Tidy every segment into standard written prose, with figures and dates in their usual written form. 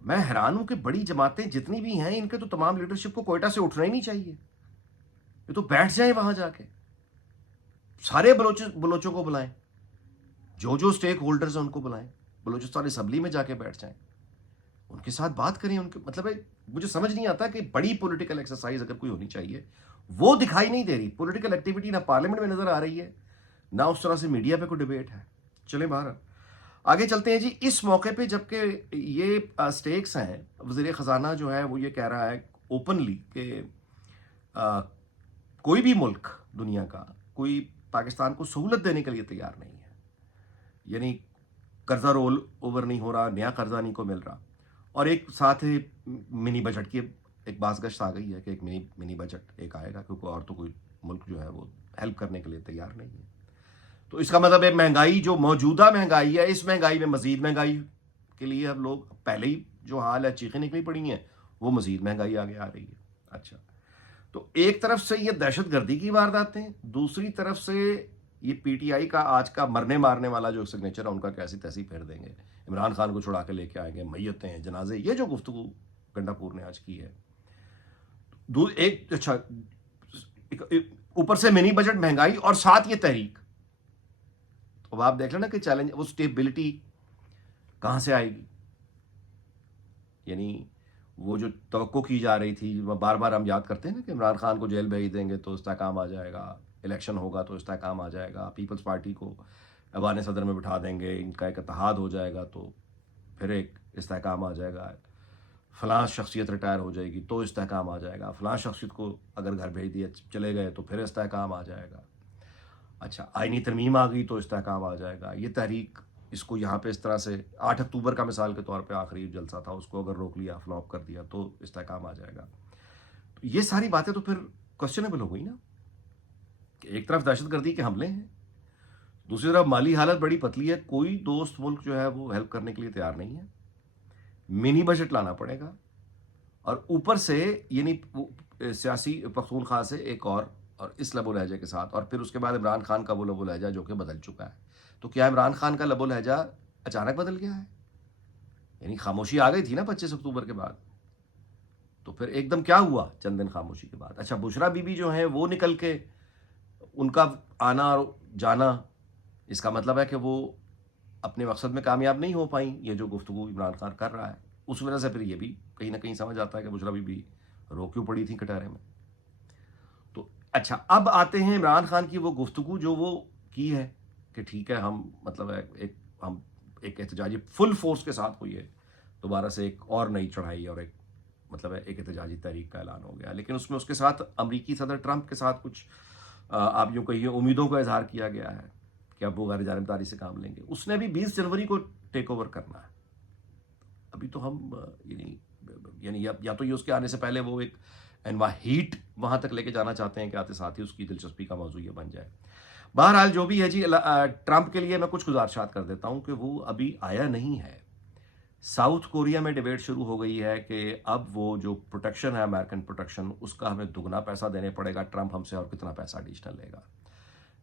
میں حیران ہوں کہ بڑی جماعتیں جتنی بھی ہیں ان کے تو تمام لیڈرشپ کو کوئٹہ سے اٹھنا ہی نہیں چاہیے. یہ تو بیٹھ جائیں وہاں جا کے, سارے بلوچوں کو بلائیں, جو اسٹیک ہولڈرز ہیں ان کو بلائیں, بلوچستان اسمبلی میں جا کے بیٹھ جائیں, ان کے ساتھ بات کریں. ان کے مطلب ہے مجھے سمجھ نہیں آتا کہ بڑی پولیٹیکل ایکسرسائز اگر کوئی ہونی چاہیے وہ دکھائی نہیں دے رہی. پولیٹیکل ایکٹیویٹی نہ پارلیمنٹ میں نظر آ رہی ہے نہ اس طرح سے میڈیا پہ کوئی ڈیبیٹ ہے. چلیں باہر آگے چلتے ہیں جی. اس موقع پہ جبکہ یہ سٹیکس ہیں, وزیر خزانہ جو ہے وہ یہ کہہ رہا ہے اوپنلی کہ کوئی بھی ملک دنیا کا کوئی پاکستان کو سہولت دینے کے لیے تیار نہیں ہے. یعنی قرضہ رول اوور نہیں ہو رہا, نیا قرضہ نہیں کو مل رہا, اور ایک ساتھ منی بجٹ کی ایک باز گشت آ گئی ہے کہ ایک منی بجٹ ایک آئے گا, کیونکہ اور تو کوئی ملک جو ہے وہ ہیلپ کرنے کے لیے تیار نہیں ہے. تو اس کا مطلب ہے مہنگائی جو موجودہ مہنگائی ہے, اس مہنگائی میں مزید مہنگائی کے لیے اب لوگ پہلے ہی جو حال ہے چیخیں نکلی پڑی ہیں, وہ مزید مہنگائی آگے آ رہی ہے. اچھا, تو ایک طرف سے یہ دہشت گردی کی وارداتیں, دوسری طرف سے یہ پی ٹی آئی کا آج کا مرنے مارنے والا جو سگنیچر ہے ان کا کیسی تیسی پھیر دیں گے, عمران خان کو چھڑا کے لے کے آئیں گے, میتیں جنازے, یہ جو گفتگو گنڈاپور نے آج کی ہے. ایک اچھا اوپر سے منی بجٹ, مہنگائی, اور ساتھ یہ تحریک. اب آپ دیکھ لیں نا کہ چیلنج, وہ اسٹیبلٹی کہاں سے آئے گی. یعنی وہ جو توقع کی جا رہی تھی, بار بار ہم یاد کرتے ہیں نا کہ عمران خان کو جیل بھیج دیں گے تو استحکام آ جائے گا, الیکشن ہوگا تو استحکام آ جائے گا, پیپلز پارٹی کو ایوان صدر میں بٹھا دیں گے, ان کا ایک اتحاد ہو جائے گا تو پھر ایک استحکام آ جائے گا, فلاں شخصیت ریٹائر ہو جائے گی تو استحکام آ جائے گا, فلاں شخصیت کو اگر گھر بھیج دیا چلے گئے تو پھر استحکام آ جائے گا. اچھا, آئینی ترمیم آ گئی تو استحکام آ جائے گا. یہ تحریک اس کو یہاں پہ اس طرح سے 8 اکتوبر کا مثال کے طور پہ آخری جلسہ تھا, اس کو اگر روک لیا, فلاپ کر دیا تو استحکام آ جائے گا. تو یہ ساری باتیں تو پھر کوشچنیبل ہو گئی نا, کہ ایک طرف دہشت گردی کے حملے ہیں, دوسری طرف مالی حالت بڑی پتلی ہے, کوئی دوست ملک جو ہے وہ ہیلپ کرنے کے لیے تیار نہیں ہے, منی بجٹ لانا پڑے گا, اور اوپر سے یعنی سیاسی پختونخوا سے ایک اور اس لب و لہجے کے ساتھ, اور پھر اس کے بعد عمران خان کا وہ لب و لہجہ جو کہ بدل چکا ہے. تو کیا عمران خان کا لب و لہجہ اچانک بدل گیا ہے؟ یعنی خاموشی آ گئی تھی نا 25 اکتوبر کے بعد, تو پھر ایک دم کیا ہوا چند دن خاموشی کے بعد. اچھا, بشرا بی بی جو ہیں وہ نکل کے, ان کا آنا اور جانا, اس کا مطلب ہے کہ وہ اپنے مقصد میں کامیاب نہیں ہو پائیں. یہ جو گفتگو عمران خان کر رہا ہے, اس وجہ سے پھر یہ بھی کہیں نہ کہیں سمجھ آتا ہے کہ بشرا بی بی رو کیوں پڑی تھی کٹہرے میں. تو اچھا, اب آتے ہیں عمران خان کی وہ گفتگو جو وہ کی ہے کہ ٹھیک ہے ہم مطلب ہے ہم ایک احتجاجی فل فورس کے ساتھ ہوئی ہے, دوبارہ سے ایک اور نئی چڑھائی اور ایک مطلب ہے ایک احتجاجی تحریک کا اعلان ہو گیا. لیکن اس میں اس کے ساتھ امریکی صدر ٹرمپ کے ساتھ کچھ آپ یوں کہیے امیدوں کا اظہار کیا گیا ہے کہ اب وہ غیر جانبداری سے کام لیں گے. اس نے ابھی 20 جنوری کو ٹیک اوور کرنا ہے. ابھی تو ہم یعنی یا تو یہ اس کے آنے سے پہلے وہ ایک انواع ہیٹ وہاں تک لے کے جانا چاہتے ہیں کہ آتے ساتھ ہی اس کی دلچسپی کا موضوع یہ بن جائے. بہرحال جو بھی ہے جی, ٹرمپ کے لیے میں کچھ گزارشات کر دیتا ہوں کہ وہ ابھی آیا نہیں ہے. ساؤتھ کوریا میں ڈیبیٹ شروع ہو گئی ہے کہ اب وہ جو پروٹیکشن ہے, امریکن پروٹیکشن, اس کا ہمیں دگنا پیسہ دینے پڑے گا. ٹرمپ ہم سے اور کتنا پیسہ ایڈیشنل لے گا.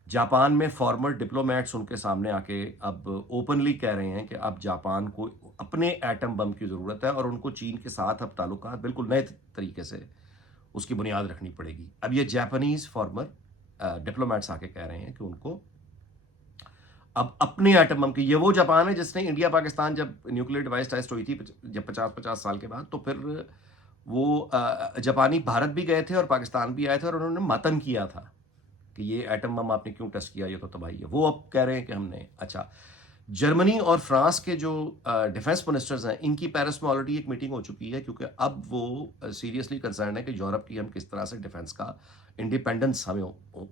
جاپان میں فارمر ڈپلومیٹس ان کے سامنے آ کے اب اوپنلی کہہ رہے ہیں کہ اب جاپان کو اپنے ایٹم بم کی ضرورت ہے, اور ان کو چین کے ساتھ اب تعلقات بالکل نئے طریقے سے اس کی بنیاد رکھنی پڑے گی. اب یہ جاپانیز فارمر ڈپلومیٹس آ کے کہہ رہے ہیں کہ ان کو اب اپنے ایٹم بم کی, یہ وہ جاپان ہے جس نے انڈیا پاکستان جب نیوکلیئر ڈیوائس ٹیسٹ ہوئی تھی جب 50 سال کے بعد, تو پھر وہ جاپانی بھارت بھی گئے تھے اور پاکستان بھی آئے تھے, اور انہوں نے ماتن کیا تھا کہ یہ ایٹم بم آپ نے کیوں ٹیسٹ کیا, یہ تو تباہی ہے. وہ اب کہہ رہے ہیں کہ ہم نے. اچھا, جرمنی اور فرانس کے جو ڈیفنس منسٹرز ہیں, ان کی پیرس میں آلریڈی ایک میٹنگ ہو چکی ہے, کیونکہ اب وہ سیریسلی کنسرن ہے کہ یورپ کی ہم کس طرح سے ڈیفنس کا انڈیپینڈنس ہمیں,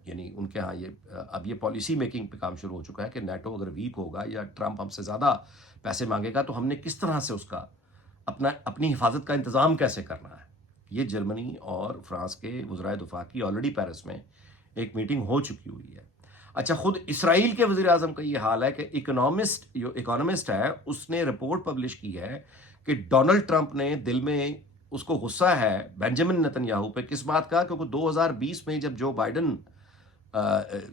یعنی ان کے ہاں یہ اب یہ پالیسی میکنگ پہ کام شروع ہو چکا ہے کہ نیٹو اگر ویک ہوگا یا ٹرمپ ہم سے زیادہ پیسے مانگے گا تو ہم نے کس طرح سے اس کا اپنی حفاظت کا انتظام کیسے کرنا ہے. یہ جرمنی اور فرانس کے وزرائے دفاع کی آلریڈی پیرس میں ایک میٹنگ ہو چکی ہوئی ہے. اچھا, خود اسرائیل کے وزیر اعظم کا یہ حال ہے کہ اکانومسٹ ہے, اس نے رپورٹ پبلش کی ہے کہ ڈونلڈ ٹرمپ نے دل میں اس کو غصہ ہے بینجامن نتن یاہو پہ. کس بات کا؟ کیونکہ 2020 میں جب جو بائیڈن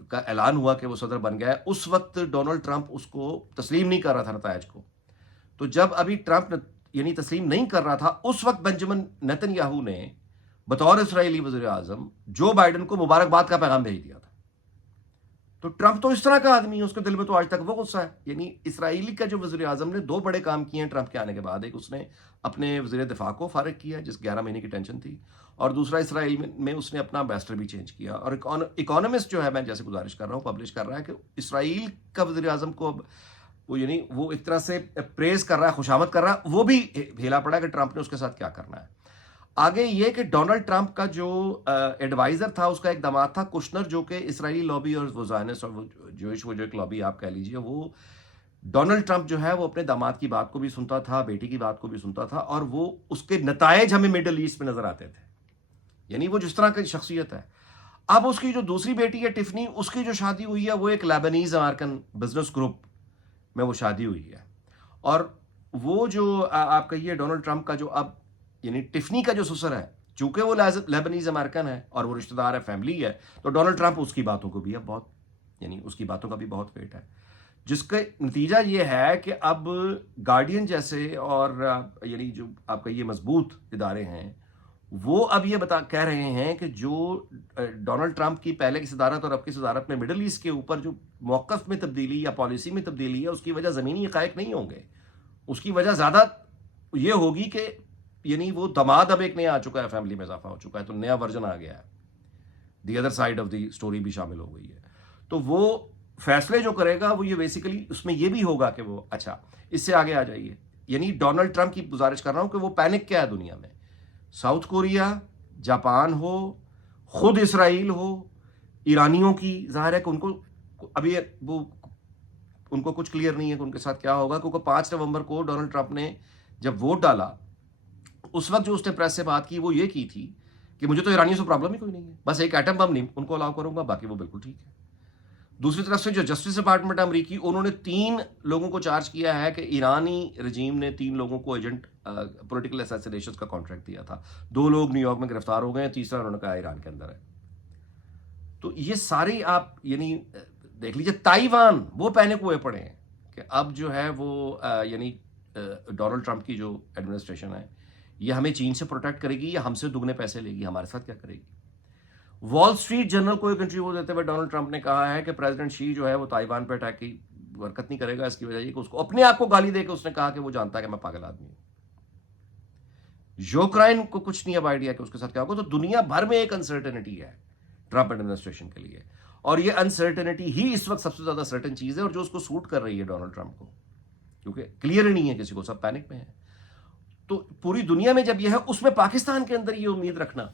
کا اعلان ہوا کہ وہ صدر بن گیا ہے, اس وقت ڈونلڈ ٹرمپ اس کو تسلیم نہیں کر رہا تھا نتائج کو. تو جب ابھی ٹرمپ یعنی تسلیم نہیں کر رہا تھا، اس وقت بنجمن نیتن یاہو نے بطور اسرائیلی وزیر اعظم جو بائیڈن کو مبارکباد کا پیغام بھیج دیا تھا. تو ٹرمپ تو اس طرح کا آدمی ہے، اس کے دل میں تو آج تک وہ غصہ ہے. یعنی اسرائیلی کا جو وزیر اعظم نے 2 بڑے کام کیے ہیں ٹرمپ کے آنے کے بعد. ایک اس نے اپنے وزیر دفاع کو فارغ کیا جس 11 مہینے کی ٹینشن تھی، اور دوسرا اسرائیل میں اس نے اپنا امبیسڈر بھی چینج کیا. اور اکانومسٹ جو ہے، میں جیسے گزارش کر رہا ہوں، پبلش کر رہا ہے کہ اسرائیل کا وزیر اعظم کو اب وہ ایک طرح سے پریز کر رہا ہے، خوشامد کر رہا ہے، وہ بھی ہیلا پڑا کہ ٹرمپ نے اس کے ساتھ کیا کرنا ہے. آگے یہ کہ ڈونلڈ ٹرمپ کا جو ایڈوائزر تھا، اس کا ایک داماد تھا کشنر، جو کہ اسرائیلی لابی اور وہ زائنسٹ اور وہ جو ایک لابی آپ کہہ لیجیے، وہ ڈونلڈ ٹرمپ جو ہے وہ اپنے داماد کی بات کو بھی سنتا تھا، بیٹی کی بات کو بھی سنتا تھا، اور وہ اس کے نتائج ہمیں مڈل ایسٹ میں نظر آتے تھے. یعنی وہ جس طرح کی شخصیت ہے. اب اس کی جو دوسری بیٹی ہے ٹفنی، اس کی جو شادی ہوئی ہے وہ ایک لیبنیز امریکن بزنس گروپ میں وہ شادی ہوئی ہے. اور وہ جو آپ کہیے ڈونلڈ ٹرمپ کا جو اب یعنی ٹفنی کا جو سسر ہے، چونکہ وہ لیبنیز امریکن ہے اور وہ رشتہ دار ہے، فیملی ہے، تو ڈونلڈ ٹرمپ اس کی باتوں کو بھی اب بہت یعنی اس کی باتوں کا بھی بہت ویٹ ہے. جس کا نتیجہ یہ ہے کہ اب گارڈین جیسے اور یعنی جو آپ کہیے مضبوط ادارے ہیں، وہ اب یہ کہہ رہے ہیں کہ جو ڈونلڈ ٹرمپ کی پہلے کی صدارت اور اب کی صدارت میں مڈل ایسٹ کے اوپر جو موقف میں تبدیلی یا پالیسی میں تبدیلی ہے، اس کی وجہ زمینی حقائق نہیں ہوں گے. اس کی وجہ زیادہ یہ ہوگی کہ یعنی وہ داماد اب ایک نیا آ چکا ہے، فیملی میں اضافہ ہو چکا ہے، تو نیا ورژن آ گیا ہے، the other side of the story بھی شامل ہو گئی ہے. تو وہ فیصلے جو کرے گا وہ یہ بیسیکلی اس میں یہ بھی ہوگا کہ وہ اچھا اس سے آگے آ جائیے. یعنی ڈونلڈ ٹرمپ کی گزارش کر رہا ہوں کہ وہ پینک کیا ہے دنیا میں، ساؤتھ کوریا، جاپان ہو، خود اسرائیل ہو، ایرانیوں کی ظاہر ہے کہ ان کو ابھی وہ ان کو کچھ کلیئر نہیں ہے کہ ان کے ساتھ کیا ہوگا، کیونکہ 5 نومبر کو ڈونلڈ ٹرمپ نے جب ووٹ ڈالا، اس وقت جو اس نے پریس سے بات کی وہ یہ کی تھی کہ مجھے تو ایرانیوں سے پرابلم ہی کوئی نہیں ہے، بس ایک ایٹم بم نہیں ان کو الاؤ کروں گا، باقی وہ بالکل ٹھیک ہے. دوسری طرف سے جو جسٹس ڈپارٹمنٹ امریکی، انہوں نے 3 لوگوں کو چارج کیا ہے کہ ایرانی رجیم نے 3 لوگوں کو ایجنٹ پولیٹیکل اسیسینیشن کا کانٹریکٹ دیا تھا. 2 لوگ نیو یارک میں گرفتار ہو گئے ہیں، تیسرا انہوں نے کہا ایران کے اندر ہے. تو یہ ساری آپ یعنی دیکھ لیجیے. تائیوان وہ پینک ہوئے پڑے ہیں کہ اب جو ہے وہ یعنی ڈونلڈ ٹرمپ کی جو ایڈمنسٹریشن ہے یہ ہمیں چین سے پروٹیکٹ کرے گی یا ہم سے دگنے پیسے لے گی، ہمارے ساتھ کیا کرے گی. وال اسٹریٹ جرنل کو ایک انٹرویو دیتے ہوئے ڈونلڈ ٹرمپ نے کہا ہے کہ پریزیڈنٹ شی جو ہے وہ تائیوان پہ اٹیک کی حرکت نہیں کرے گا. اس کی وجہ یہ کہ اس کو اپنے آپ کو گالی دے کے اس نے کہا کہ وہ جانتا ہے کہ میں پاگل آدمی ہوں. یوکرائن کو کچھ نہیں اب آئیڈیا کہ اس کے ساتھ کیا ہوگا. تو دنیا بھر میں ایک انسرٹنٹی ہے ٹرمپ ایڈمنسٹریشن کے لیے، اور یہ انسرٹنٹی ہی اس وقت سب سے زیادہ سرٹن چیز ہے اور جو اس کو سوٹ کر رہی ہے ڈونلڈ ٹرمپ کو، کیونکہ کلیئر ہی نہیں ہے کسی کو، سب پینک میں ہے. تو پوری دنیا میں جب یہ ہے، اس میں پاکستان کے اندر یہ امید رکھنا،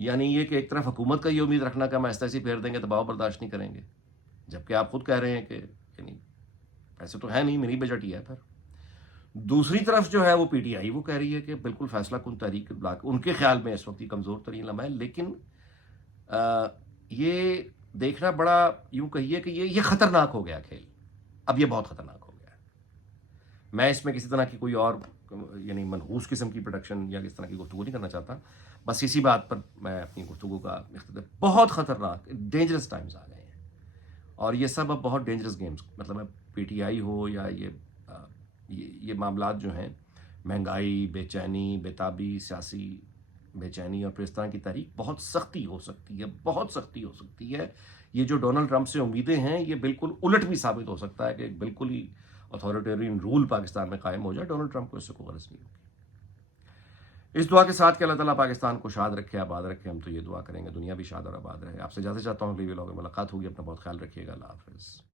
یعنی یہ کہ ایک طرف حکومت کا یہ امید رکھنا کہ ہم ایسے ایسے پھیر دیں گے، دباؤ برداشت نہیں کریں گے، جبکہ آپ خود کہہ رہے ہیں کہ یعنی ایسے تو ہے نہیں، منی بجٹ ہی ہے. پھر دوسری طرف جو ہے وہ پی ٹی آئی وہ کہہ رہی ہے کہ بالکل فیصلہ کن تحریک ان کے خیال میں اس وقت یہ کمزور ترین لمحہ ہے. لیکن یہ دیکھنا بڑا یوں کہیے کہ یہ خطرناک ہو گیا کھیل. اب یہ بہت خطرناک ہو گیا ہے. میں اس میں کسی طرح کی کوئی اور یعنی منحوس قسم کی پروڈکشن یا اس طرح کی گفتگو نہیں کرنا چاہتا. بس اسی بات پر میں اپنی گفتگو کا اختتام. بہت خطرناک ڈینجرس ٹائمز آ گئے ہیں، اور یہ سب اب بہت ڈینجرس گیمز، مطلب پی ٹی آئی ہو یا یہ معاملات جو ہیں، مہنگائی، بے چینی، بےتابی، سیاسی بے چینی، اور پھر اس طرح کی تحریک بہت سختی ہو سکتی ہے، بہت سختی ہو سکتی ہے. یہ جو ڈونلڈ ٹرمپ سے امیدیں ہیں یہ بالکل الٹ بھی ثابت ہو سکتا ہے کہ بالکل ہی اتھارٹیرین رول پاکستان میں قائم ہو جائے. ڈونلڈ ٹرمپ کو اس سے کوئی غرض نہیں ہوگی. اس دعا کے ساتھ کہ اللہ تعالیٰ پاکستان کو شاد رکھے، آباد رکھے. ہم تو یہ دعا کریں گے دنیا بھی شاد اور آباد رہے. آپ سے اجازت چاہتا ہوں، اگلی ویلاگ میں ملاقات ہوگی. اپنا بہت خیال رکھیے گا. اللہ حافظ.